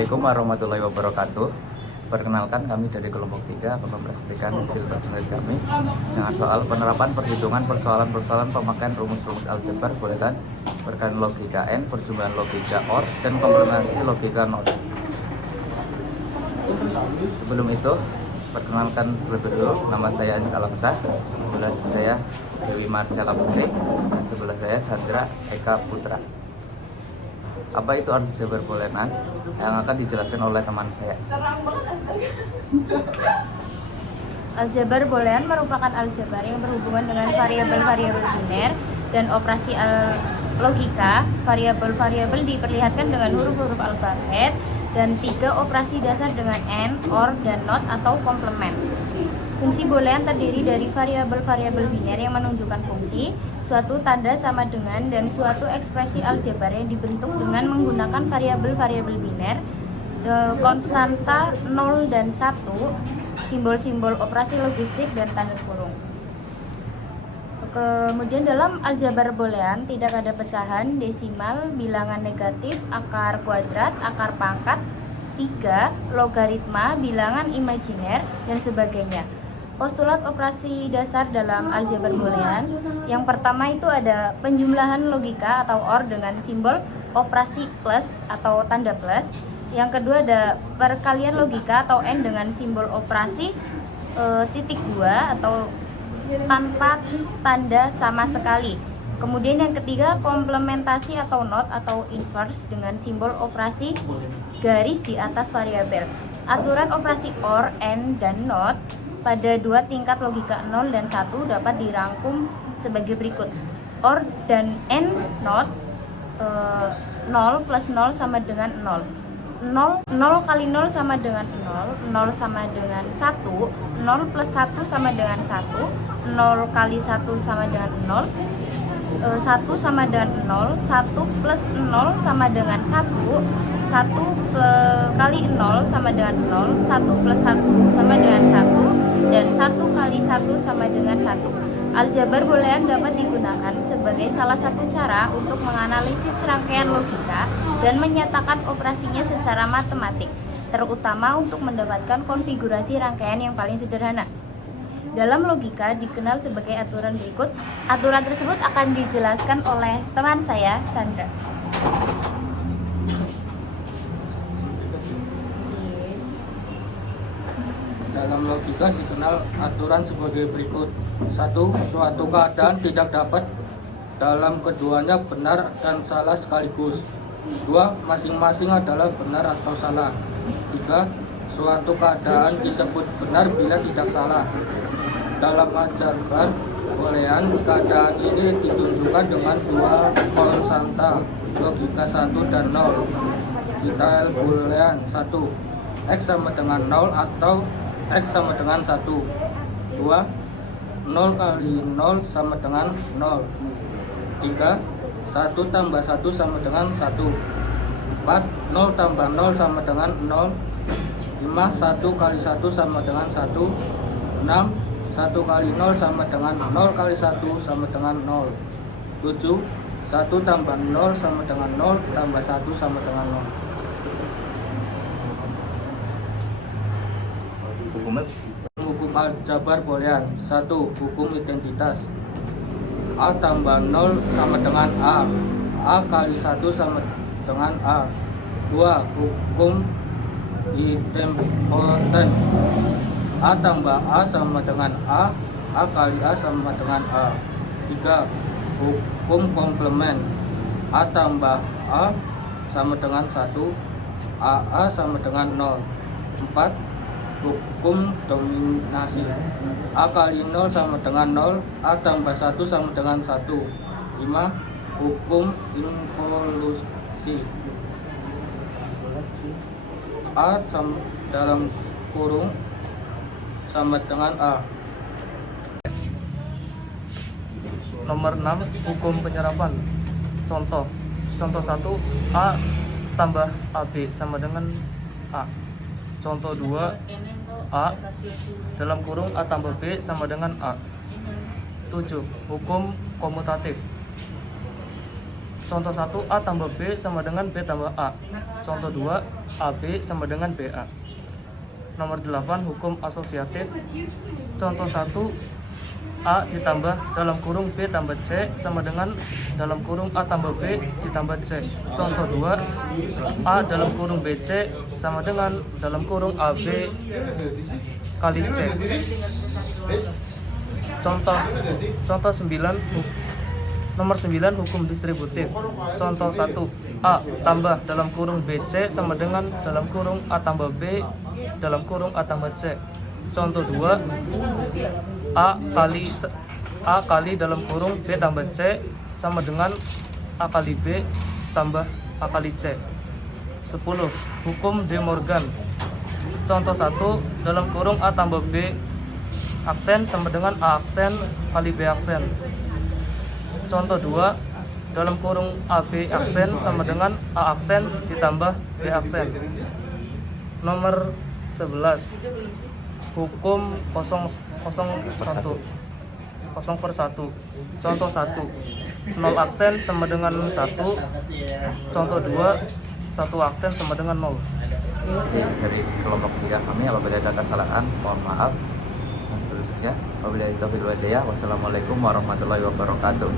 Assalamualaikum warahmatullahi wabarakatuh. Perkenalkan, kami dari kelompok 3 mempresentasikan hasil presentasi kami dengan soal penerapan perhitungan persoalan-persoalan pemakaian rumus-rumus aljabar buatan berkaitan logika N, perjumlahan logika OR, dan komplementasi logika NOT. Sebelum itu, perkenalkan terlebih dulu, nama saya Aziz Alamsyah, sebelah saya Dewi Marcella Putri, dan sebelah saya Chandra Eka Putra. Apa itu aljabar boolean yang akan dijelaskan oleh teman saya? Aljabar boolean merupakan aljabar yang berhubungan dengan variabel-variabel biner dan operasi logika. Variabel-variabel diperlihatkan dengan huruf-huruf alfabet dan 3 operasi dasar dengan AND, OR, dan NOT atau komplement. Fungsi boolean terdiri dari variabel-variabel biner yang menunjukkan fungsi, suatu tanda sama dengan, dan suatu ekspresi aljabar yang dibentuk dengan menggunakan variabel-variabel biner, konstanta 0 dan 1, simbol-simbol operasi logistik, dan tanda kurung. Kemudian dalam aljabar boolean tidak ada pecahan, desimal, bilangan negatif, akar kuadrat, akar pangkat, 3, logaritma, bilangan imajiner, dan sebagainya. Postulat operasi dasar dalam aljabar boolean yang pertama itu ada penjumlahan logika atau OR dengan simbol operasi plus atau tanda plus. Yang kedua ada perkalian logika atau N dengan simbol operasi titik 2 atau tanpa tanda sama sekali. Kemudian yang ketiga komplementasi atau NOT atau inverse dengan simbol operasi garis di atas variabel. Aturan operasi OR, N, dan NOT pada 2 tingkat logika 0 dan 1 dapat dirangkum sebagai berikut. OR dan N NOT 0 plus 0 sama dengan 0. 0 kali 0 sama dengan 0, 0 sama dengan 1, 0 plus 1 sama dengan 1, 0 kali 1 sama dengan 0, 1 sama dengan 0, 1 plus 0 sama dengan 1, 1 kali 0 sama dengan 0, 1 plus 1 sama dengan 1, dan 1 kali 1 sama dengan 1. Aljabar boolean dapat digunakan sebagai salah satu cara untuk menganalisis rangkaian logika dan menyatakan operasinya secara matematik, terutama untuk mendapatkan konfigurasi rangkaian yang paling sederhana. Dalam logika dikenal sebagai aturan berikut. Aturan tersebut akan dijelaskan oleh teman saya, Chandra. Dalam logika dikenal aturan sebagai berikut. 1. Suatu keadaan tidak dapat dalam keduanya benar dan salah sekaligus. 2. Masing-masing adalah benar atau salah. 3. Suatu keadaan disebut benar bila tidak salah. Dalam aljabar boolean, keadaan ini ditunjukkan dengan 2 konstanta logika 1 dan 0. Detail boolean 1. X sama dengan 0 atau X sama dengan 1. 2. 0 kali 0 sama dengan 0. 3. 1 tambah 1 sama dengan 1. 4. 0 tambah 0 sama dengan 0. 5. 1 kali 1 sama dengan 1. 6. 1 kali 0 sama dengan 0 kali 1 sama dengan 0. 7. 1 tambah 0 sama dengan 0 tambah 1 sama dengan 0. Hukum aljabar boolean. 1. Hukum identitas. A tambah 0 sama dengan A. A kali 1 sama dengan A. 2. Hukum idempoten. A tambah A sama dengan A. A kali A sama dengan A. 3. Hukum komplement. A tambah A sama dengan 1. AA sama dengan 0. 4. Hukum dominasi. A kali 0 sama dengan 0, A tambah 1 sama dengan 1. 5. Hukum involusi. A sama dalam kurung sama dengan A. Nomor 6. Hukum penyerapan. Contoh 1, A tambah AB sama dengan A. Contoh 2, A dalam kurung A tambah B sama dengan A. 7. Hukum komutatif. Contoh 1, A tambah B sama dengan B tambah A. Contoh 2, AB sama dengan BA. Nomor 8, hukum asosiatif. Contoh 1, A ditambah dalam kurung B tambah C sama dengan dalam kurung A tambah B ditambah C. Contoh 2, A dalam kurung BC sama dengan dalam kurung AB kali C. Contoh 9, nomor 9, hukum distributif. Contoh 1, A tambah dalam kurung BC sama dengan dalam kurung A tambah B dalam kurung A tambah C. Contoh 2, A kali dalam kurung B tambah C sama dengan A kali B tambah A kali C. 10. Hukum De Morgan. Contoh 1, dalam kurung A tambah B aksen sama dengan A aksen kali B aksen. Contoh 2, dalam kurung AB aksen sama dengan A aksen ditambah B aksen. Nomor 11, hukum 0,1. Contoh 1, 0 aksen sama dengan 1. Contoh 2, 1 aksen sama dengan 0. Dari kelompok 3 kami, apabila ada kesalahan mohon maaf. Dan seterusnya, wabillahi taufiq wal hidayah. Wassalamualaikum warahmatullahi wabarakatuh.